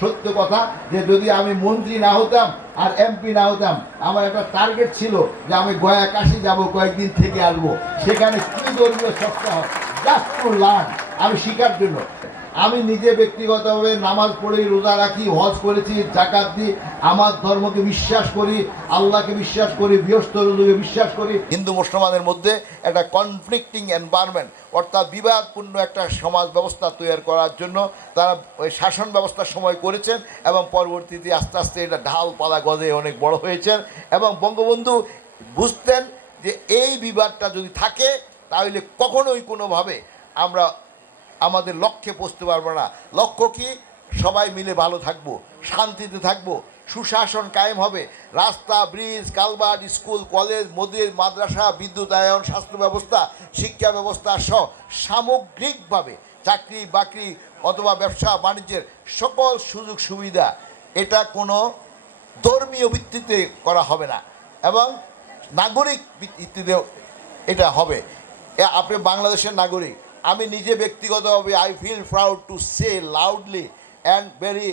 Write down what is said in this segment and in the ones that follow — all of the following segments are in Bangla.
সত্য কথা যে যদি আমি মন্ত্রী না হতাম আর এমপি না হতাম, আমার একটা টার্গেট ছিল যে আমি গয়া কাশি যাব, কয়েকদিন থেকে আসব। সেখানে কি ধর্মীয় সপ্তাহ জাস্ট টু লার্ন আমি শিকার জন্য। আমি নিজে ব্যক্তিগতভাবে নামাজ পড়ি, রোজা রাখি, হজ করেছি জাকাত দিই, আমার ধর্মকে বিশ্বাস করি, আল্লাহকে বিশ্বাস করি বৃহস্পতিকে বিশ্বাস করি। হিন্দু মুসলমানের মধ্যে একটা কনফ্লিক্টিং এনভায়রনমেন্ট অর্থাৎ বিবাদপূর্ণ একটা সমাজ ব্যবস্থা তৈরি করার জন্য তারা ওই শাসন ব্যবস্থার সময় করেছেন এবং পরবর্তীতে আস্তে আস্তে এটা ঢাল পালা গজে অনেক বড় হয়েছেন। এবং বঙ্গবন্ধু বুঝতেন যে এই বিবাদটা যদি থাকে, তাহলে কখনোই কোনোভাবে আমরা আমাদের লক্ষ্যে পৌঁছতে পারব না। লক্ষ্য কি? সবাই মিলে ভালো থাকব, শান্তিতে থাকব, সুশাসন কায়েম হবে। রাস্তা ব্রিজ কালভার্ট স্কুল কলেজ মন্দির মাদ্রাসা, বিদ্যুতায়ন, স্বাস্থ্য ব্যবস্থা, শিক্ষা ব্যবস্থা সহ সামগ্রিকভাবে চাকরি, বাকরি অথবা ব্যবসা, বাণিজ্যের সকল সুযোগ সুবিধা এটা কোনো ধর্মীয় ভিত্তিতে করা হবে না এবং নাগরিক ভিত্তিতেও এটা হবে। আপনি বাংলাদেশের নাগরিক আমি নিজে ব্যক্তিগতভাবে I feel proud to say loudly and very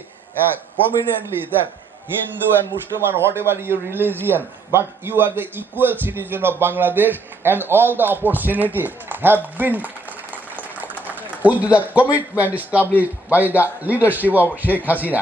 prominently that Hindu and Musalman whatever your religion but you are the equal citizen of Bangladesh and all the opportunity have been with the commitment establish by the leadership of Sheikh Hasina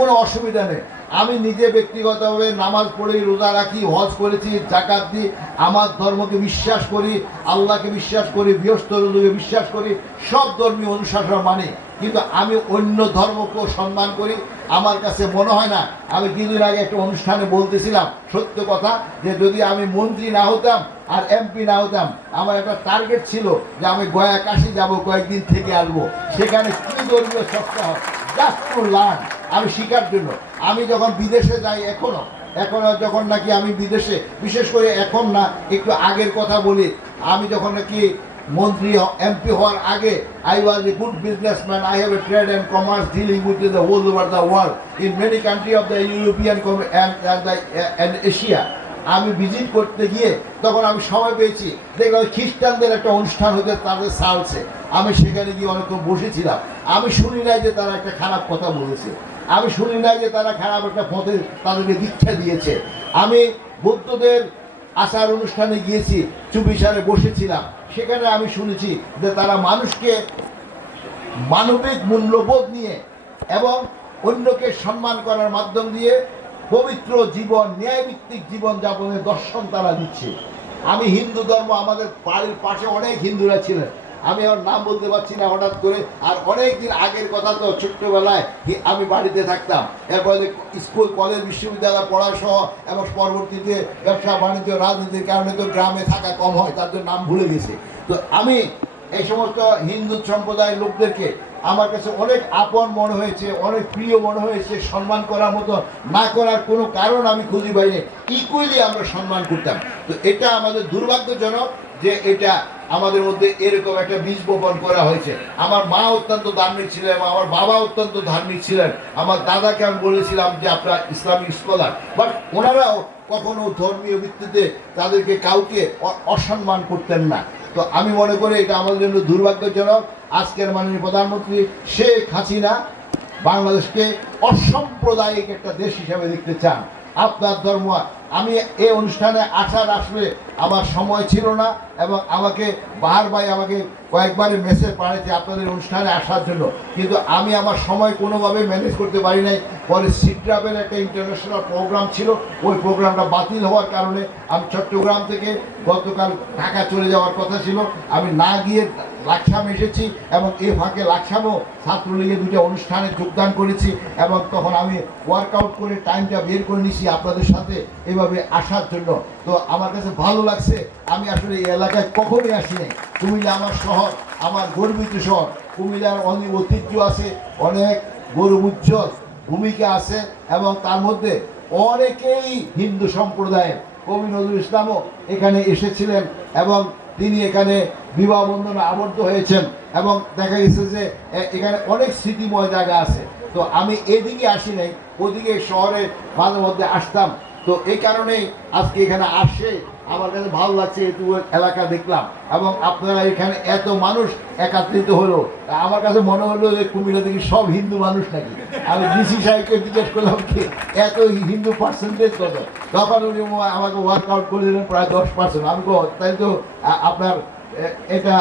কোনো অসুবিধা নেই। আমি নিজে ব্যক্তিগতভাবে নামাজ পড়ি, রোজা রাখি, হজ করেছি জাকাত দিই, আমার ধর্মকে বিশ্বাস করি, আল্লাহকে বিশ্বাস করি বৃহস্পতিকে বিশ্বাস করি, সব ধর্মীয় অনুশাসন মানি। কিন্তু আমি অন্য ধর্মকেও সম্মান করি। আমার কাছে মনে হয় না, আমি কিছুদিন আগে একটা অনুষ্ঠানে বলতেছিলাম, সত্য কথা, যে যদি আমি মন্ত্রী না হতাম আর এমপি না হতাম, আমার একটা টার্গেট ছিল যে আমি গয়া কাশি যাব, কয়েকদিন থেকে আসব। সেখানে কি ধর্মীয় সত্তা হয়? জাস্ট টু লার্ন আমি শিকার জন্য। আমি যখন বিদেশে যাই এখনও এখনও যখন নাকি আমি বিদেশে, বিশেষ করে এখন না, একটু আগের কথা বলি, আমি যখন নাকি মন্ত্রী এমপি হওয়ার আগে I was a good businessman I have a trade and commerce dealing with the whole over the world in many country of the European Asia আমি ভিজিট করতে গিয়ে তখন আমি সময় পেয়েছি। দেখলাম খ্রিস্টানদের একটা অনুষ্ঠান হতে তাদের সালছে। আমি সেখানে গিয়ে অনেকক্ষণ বসেছিলাম। আমি শুনি নাই যে তারা একটা খারাপ কথা বলেছে। আমি শুনি নাই যে তারা খারাপ একটা পথে তাদেরকে দীক্ষা দিয়েছে। আমি বুদ্ধদের আচার অনুষ্ঠানে গিয়েছি, চুপিসারে বসেছিলাম। সেখানে আমি শুনেছি যে তারা মানুষকে মানবিক মূল্যবোধ নিয়ে এবং অন্যকে সম্মান করার মাধ্যম দিয়ে পবিত্র জীবন, ন্যায়ভিত্তিক জীবন যাপনের দর্শন তারা দিচ্ছে। আমি হিন্দু ধর্ম, আমাদের বাড়ির পাশে অনেক হিন্দুরা ছিলেন। আমি ওর নাম বলতে পারছি না হঠাৎ করে, আর অনেক দিন আগের কথা তো ছোট্টবেলায় আমি বাড়িতে থাকতাম। এরপরে স্কুল, কলেজ, বিশ্ববিদ্যালয় পড়া সহ এবং পরবর্তীতে ব্যবসা, বাণিজ্য, রাজনীতির কারণে তো গ্রামে থাকা কম হয়, তার জন্য নাম ভুলে গেছে। তো আমি এই সমস্ত হিন্দু সম্প্রদায়ের লোকদেরকে আমার কাছে অনেক আপন মনে হয়েছে, অনেক প্রিয় মনে হয়েছে, সম্মান করার মতো না করার কোনো কারণ আমি খুঁজি পাইনি। ইকুয়ালি আমরা সম্মান করতাম। তো এটা আমাদের দুর্ভাগ্যজনক যে এটা আমাদের মধ্যে এরকম একটা বীজ বপন করা হয়েছে। আমার মা অত্যন্ত ধার্মিক ছিলেন এবং আমার বাবা অত্যন্ত ধার্মিক ছিলেন। আমার দাদাকে আমি বলেছিলাম যে আপনার ইসলামিক স্কলার বাট ওনারাও কখনো ধর্মীয় ভিত্তিতে তাদেরকে কাউকে অসম্মান করতেন না। তো আমি মনে করি এটা আমাদের জন্য দুর্ভাগ্যজনক। আজকের মাননীয় প্রধানমন্ত্রী শেখ হাসিনা বাংলাদেশকে অসাম্প্রদায়িক একটা দেশ হিসাবে দেখতে চান। আপনার ধর্ম আমি এই অনুষ্ঠানে আসার আসলে আমার সময় ছিল না এবং আমাকে ভাই আমাকে কয়েকবারে মেসেজ পাঠিয়েছে আপনাদের অনুষ্ঠানে আসার জন্য। কিন্তু আমি আমার সময় কোনোভাবে ম্যানেজ করতে পারি নাই। পরে সিট্রাপের একটা ইন্টারন্যাশনাল প্রোগ্রাম ছিল, ওই প্রোগ্রামটা বাতিল হওয়ার কারণে আমি চট্টগ্রাম থেকে গতকাল ঢাকা চলে যাওয়ার কথা ছিল। আমি না গিয়ে লাকসাম এসেছি এবং এ ফাঁকে লাকসামও ছাত্রলীগের দুটো অনুষ্ঠানে যোগদান করেছি এবং তখন আমি ওয়ার্কআউট করে টাইমটা বের করে নিছি আপনাদের সাথে এভাবে আসার জন্য। তো আমার কাছে ভালো লাগছে, আমি আসলে এই এলাকায় কখনোই আসি নাই। কুমিল্লা আমার শহর, আমার গর্বিত শহর। কুমিল্লার অনেক ঐতিহ্য আছে, অনেক গৌরব উজ্জ্বল ভূমিকা আছে এবং তার মধ্যে অনেকেই হিন্দু সম্প্রদায়ের। কবি নজরুল ইসলামও এখানে এসেছিলেন এবং তিনি এখানে বিবাহ বন্ধনে আবদ্ধ হয়েছেন এবং দেখা গেছে যে এখানে অনেক স্মৃতিময় জায়গা আছে। তো আমি এদিকে আসি নাই, ওদিকে শহরে মাঝে মধ্যে আসতাম। তো এই কারণেই আজকে এখানে আসে আমার কাছে ভালো লাগছে এটুকু এলাকা দেখলাম। এবং আপনারা এখানে এত মানুষ একাত্রিত হলো। আমার কাছে মনে হলো যে কুমিল্লা দেখি সব হিন্দু মানুষ নাকি। আমি ডিসি সাহেবকে জিজ্ঞেস করলাম কি, এত হিন্দু পার্সেন্টেজ কত? তখন উনি আমাকে ওয়ার্কআউট করে দিলেন প্রায় দশ পার্সেন্ট আমি তাই তো আপনার এটা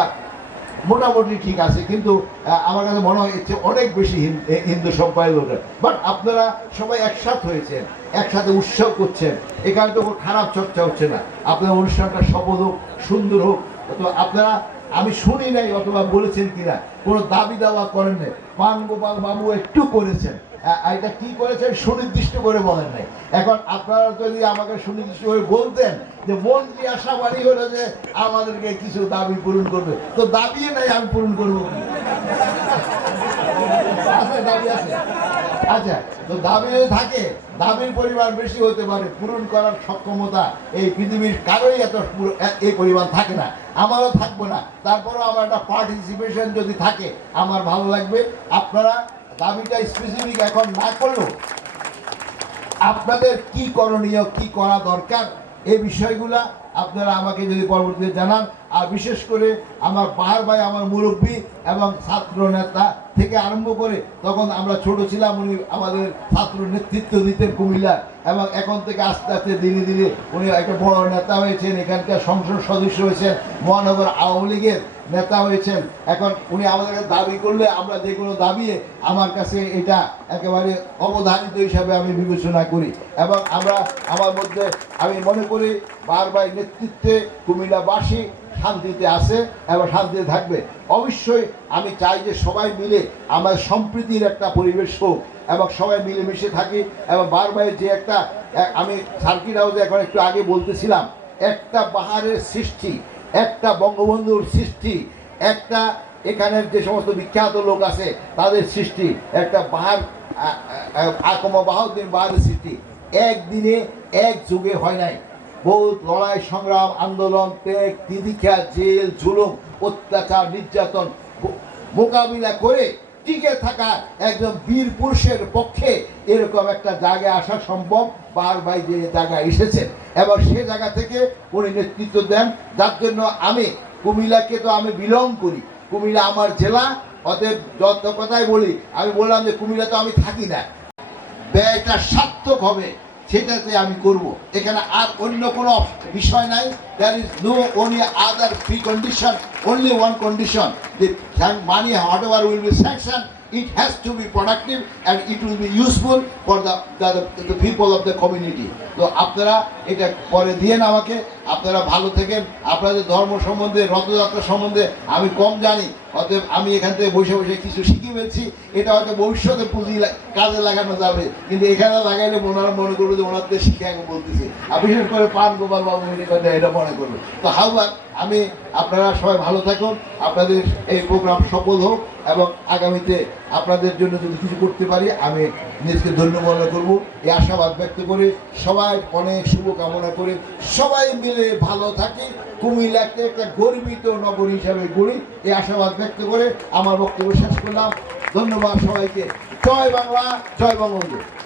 মোটামুটি ঠিক আছে, কিন্তু আমার কাছে মনে হয় এর অনেক বেশি হিন- হিন্দু সম্প্রদায়ের লোকের বাট আপনারা সবাই একসাথ হয়েছেন, একসাথে উৎসব করছেন এখানে তো খারাপ চর্চা হচ্ছে না। আপনার অনুষ্ঠানটা সফল হোক, সুন্দর হোক তো আপনারা, আমি শুনি নাই অথবা বলেছেন কিনা, কোনো দাবি দাওয়া করেন নাই পান গোপাল বাবু একটু করেছেন এটা কি করেছেন সুনির্দিষ্ট করে বলেন নাই। এখন আপনারা যদি আমাকে সুনির্দিষ্ট করে বলতেন যে মন্ত্রী আশাবাদী হলো যে আমাদেরকে কিছু দাবি পূরণ করবে, তো দাবি নাই, আমি পূরণ করব দাবি আছে। আচ্ছা তো দাবি থাকে, দাবির পরিমাণ বেশি হতে পারে, পূরণ করার সক্ষমতা এই পৃথিবীর কারোই এত এই পরিমাণ থাকে না। আমারও থাকবে না। তারপরেও আমার একটা পার্টিসিপেশন যদি থাকে, আমার ভালো লাগবে। আপনারা দাবিটা স্পেসিফিক এখন না করলেও আপনাদের কি করণীয়, কি করা দরকার, এই বিষয়গুলা আপনারা আমাকে যদি পরবর্তীতে জানান আর বিশেষ করে আমার পাহাড় ভাই আমার মুরব্বী এবং ছাত্র নেতা থেকে আরম্ভ করে তখন আমরা ছোট ছিলাম, উনি আমাদের ছাত্র নেতৃত্ব দিতেন কুমিল্লার এবং এখন থেকে আস্তে আস্তে ধীরে ধীরে উনি একটা বড় নেতা হয়েছেন, এখানকার সংসদ সদস্য হয়েছেন, মহানগর আওয়ামী লীগের নেতা হয়েছেন। এখন উনি আমাদের কাছে দাবি করলে আমরা যে কোনো দাবি আমার কাছে এটা একেবারে অবধারিত হিসাবে আমি বিবেচনা করি এবং আমরা, আমার মধ্যে আমি মনে করি বারবার নেতৃত্বে কুমিল্লাবাসী শান্তিতে আছে এবং শান্তিতে থাকবে অবশ্যই আমি চাই যে সবাই মিলে আমার সম্প্রীতির একটা পরিবেশ হোক এবং সবাই মিলেমিশে থাকি এবং বারবার যে একটা আমি সার্কিট হাউসে এখন একটু আগে বলতেছিলাম একটা পাহাড়ের সৃষ্টি একটা বঙ্গবন্ধুর সৃষ্টি একটা এখানের যে সমস্ত বিখ্যাত লোক আছে তাদের সৃষ্টি একটা বাহার আকমা বাহাউদ্দিন পাহাড়ের সৃষ্টি একদিনে এক যুগে হয় নাই বহুত লড়াই, সংগ্রাম, আন্দোলন, ত্যাগ তিদিক্ষা জেল, জুলুম, অত্যাচার, নির্যাতন মোকাবিলা করে টিকে থাকা একজন বীর পুরুষের পক্ষে এরকম একটা জায়গায় আসা সম্ভব। বার বাই যে জায়গায় এসেছেন এবং সে জায়গা থেকে উনি নেতৃত্ব দেন। যার জন্য আমি কুমিল্লাকে তো আমি বিলং করি। কুমিল্লা আমার জেলা। অতএব যত কথাই বলি, আমি বললাম যে কুমিল্লা তো আমি থাকি না। ব্যয়টা সার্থক হবে। সেটাতে আমি করব। এখানে আর অন্য কোনো বিষয় নাই। There is no only other precondition only one condition the money whatever will be sanction to be productive and it will be useful for the, the, the, the people of the community. তো আপনারা এটা পরে দিয়েন আমাকে। আপনারা ভালো থাকেন। আপনাদের ধর্ম সম্বন্ধে রথযাত্রা সম্বন্ধে আমি কম জানি। অতএব আমি এখান থেকে বসে বসে কিছু শিখে ফেলছি। এটা হয়তো ভবিষ্যতে পুঁজি কাজে লাগানো যাবে। কিন্তু এখানে লাগাইলে ওনারা মনে করবে যে ওনাদের শিখে বলতেছে। আর বিশেষ করে পান গোপাল বাবু এটা মনে করবে তো হাউবার আমি, আপনারা সবাই ভালো থাকুন। আপনাদের এই প্রোগ্রাম সফল হোক এবং আগামীতে আপনাদের জন্য যদি কিছু করতে পারি, আমি নিজকে ধন্য মনে করব। এই আশাবাদ ব্যক্ত করে সবাই অনেক শুভকামনা করে সবাই মিলে ভালো থাকি। কুমিল্লাকে একটা গর্বিত নগর হিসাবে গড়ি। এই আশাবাদ ব্যক্ত করে আমার বক্তব্য শেষ করলাম। ধন্যবাদ সবাইকে। জয় বাংলা, জয় বঙ্গবন্ধু।